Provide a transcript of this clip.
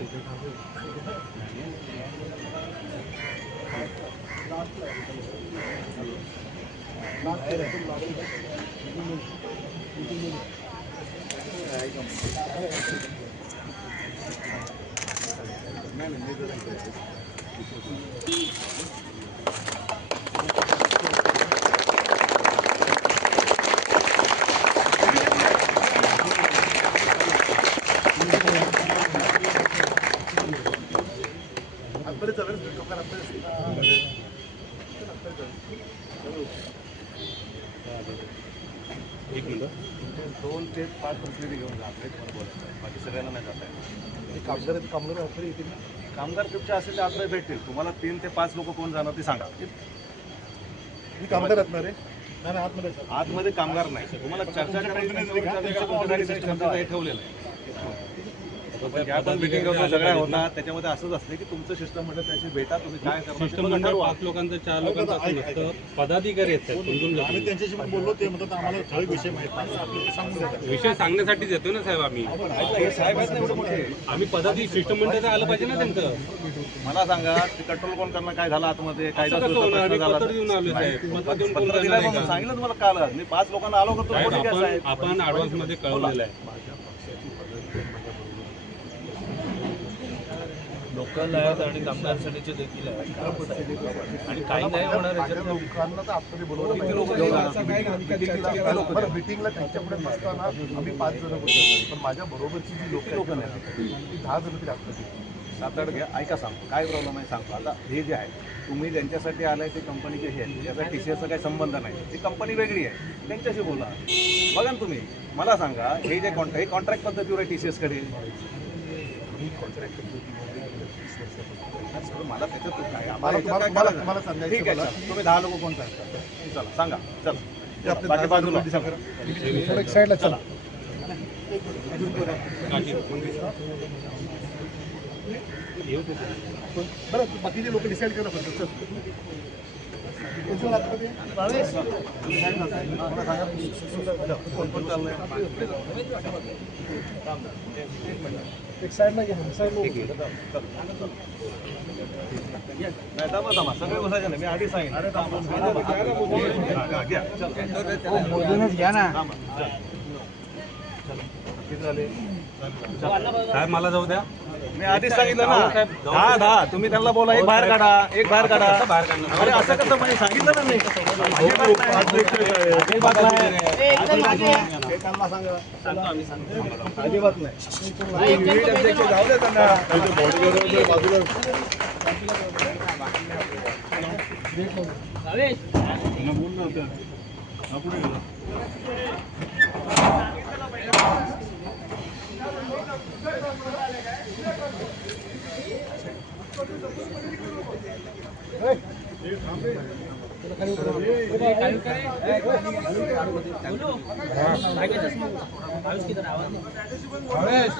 एक मिनिट 2 ते 5 प्रतिनिधी घेऊन जात आहेत मला बोलायचं आहे बाकी सगळ्यांना नाही जात आहे कामगार ऑफर येतील कामगार तुमच्या असेल ते आत्ता भेटतील तुम्हाला 3 ते 5 लोक कोण जाणार ते सांगा कामगार असणार आहे नाही आतमध्ये कामगार नाही तुम्हाला चर्चा करायची ठेवलेलं आहे ज्या पण मिटिंग सगळ्या होतात त्याच्यामध्ये असंच असते की तुमचं शिष्टमंडळ त्याची भेटा तुम्ही काय करणार शिष्टमंडळ 5 लोकांचं 4 लोकांचं असं नसतं पदाधिकारी आहेत समजून घ्या आम्ही त्यांच्याशी पण बोललो ते म्हणतात आम्हाला ठराविक विषय माहिती विषय सांगण्यासाठीच येतो ना साहेब आम्ही साहेब आहेत ना एवढे मोठे आम्ही पदाधिकारी शिष्टमंडळ आलं पाहिजे ना त्यांचं मला सांगा ते कंट्रोल कोण करणार काय झालं आतमध्ये कायदा पत्र देऊन आलो साहेब सांगितलं तुम्हाला काल मी 5 लोकांना आलो होतो आपण ऍडव्हान्स मध्ये कळवलेलं आहे लोकल आहेत आणि कामगारसाठीचे देखील आहेत आणि काही नाही होणार लोकांना तर आतमध्ये बोलवलं मिटिंगला त्यांच्यापुढे नसताना आम्ही 5 जण होतो पण माझ्या बरोबरची जी लोक नाही ती 10 जण तरी आतमध्ये 7-8 घ्या ऐका सांगतो काय प्रॉब्लेम आहे सांगतो आता हे जे आहे तुम्ही ज्यांच्यासाठी आलाय ते कंपनीचे हे आहे त्याचा TCSचा काही संबंध नाही ती कंपनी वेगळी आहे त्यांच्याशी बोला बघा ना तुम्ही मला सांगा हे जे कॉन्ट्रॅक्ट पद्धतीवर आहे TCSकडे मला त्याच्यात ठीक आहे तुम्ही 10 लोक कोण सांगता चला सांगा चला बाकी बाजूला साईडला चला बरं बाकीचे लोक डिसाईड करा फक्त एक साईडला घ्या थांबा सगळे बसायचे नाही मी आधी सांगितलं घ्या ना किती झाले साहेब मला जाऊ द्या मी आधीच सांगितलं ना 10 तुम्ही त्यांना बोला एक बाहेर काढा अरे असं कसं म्हणजे सांगितलं ना मी त्यांना सांगा अजिबात नाही जाऊ दे त्यांना आवाज